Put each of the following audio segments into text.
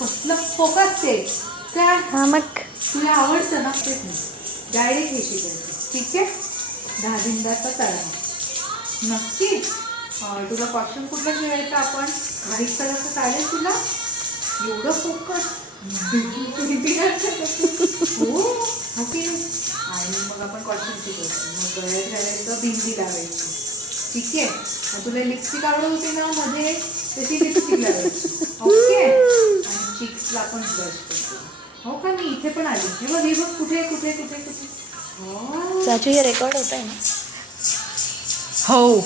कसलं फोकस ते काय. हा मग तुला आवडतं ना तेच नाही. डायरेक्ट हे शिकायचं. ठीक आहे. 10 बिंदाचा तळा नक्की. तुला कॉस्ट्युम कुठलं शिवायचं आपण. व्हाईट कलरचं चालेल तुला. एवढं फोकस हो ओके. आणि मग आपण कॉस्ट्युम शिकवतो. मग गळ्यात घालायचं बिंदी लावायची. ठीक आहे. मग तुला लिपस्टिक आवडत होती ना मध्ये तशी लिपस्टिक लावायची. ओके. आणि चिक्सला आपण ब्रश करतो. हो का. मी इथे पण आली. हे बघ हे बघ कुठे कुठे कुठे कुठे. हो चाचू हे रेकॉर्ड होत आहे ना. हो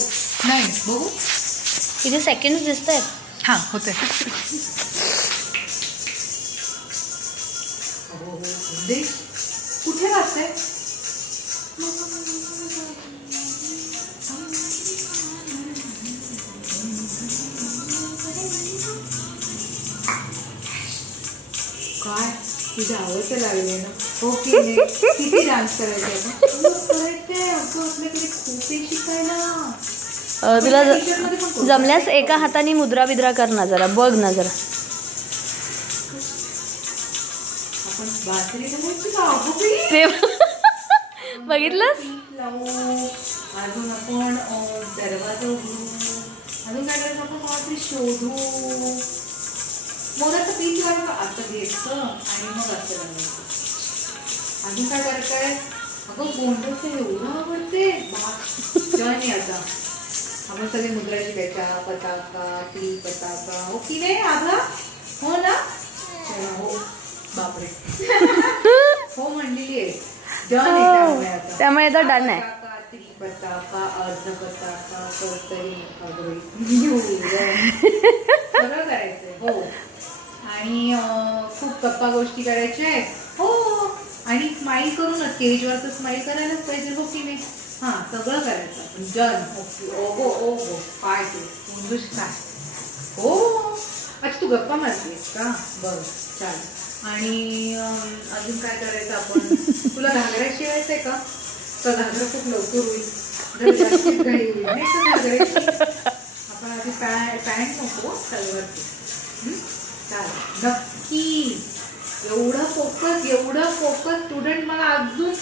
नाही बघू. इथे सेकंड्स दिसत आहेत. हां होते. कुठे वाचते. काय तुझ्या आवडतं लागले ना. हो की नाही. किती डान्स करायचं करायचंय. अगं आपल्याकडे खूप आहे शिकायला. तुला जमल्यास एका हाताने मुद्रा बिद्रा कर ना जरा. बघ ना जरा. आपण बासरी बनवायची का. ते बघितलंस. अजून आपण दरवाजा उघडू. अजून काय करायचं आपण काहीतरी शोधू. मोराचं पीठ वाढतं असं घ्यायचं आणि मग असं बनवायचं. अजून काय करताय. अगं गोंडचं एवढं आवडते. जण आता आपण सगळे मुद्रा शिकायच्या. पताका टी पताका हो की नाही आगा. हो ना. हो बापरे. हो म्हणलेली आहे. त्यामुळे तर डन आहे. पताका अर्ध पताका कर्तरी सगळं करायचंय. हो आणि खूप गप्पा गोष्टी करायच्या आहेत. हो आणि स्माईल करून स्टेजवर तर स्माईल करायलाच पाहिजे. हो की नाही. हां सगळं करायचं आपण. जन ओके. ओगो ओगो काय ते काय. हो अच्छा तू गप्पा मारतेस का. बरं चालेल. आणि अजून काय करायचं आपण. तुला घागरा शिवायचा आहे का. तर घागरा खूप लवकर होईल. जास्तीत घाई होईल नाही का घागऱ्याची. आपण आधी पॅन्ट नको सलवारची. चालेल नक्की. एवढं फोकस स्टुडंट मला अजून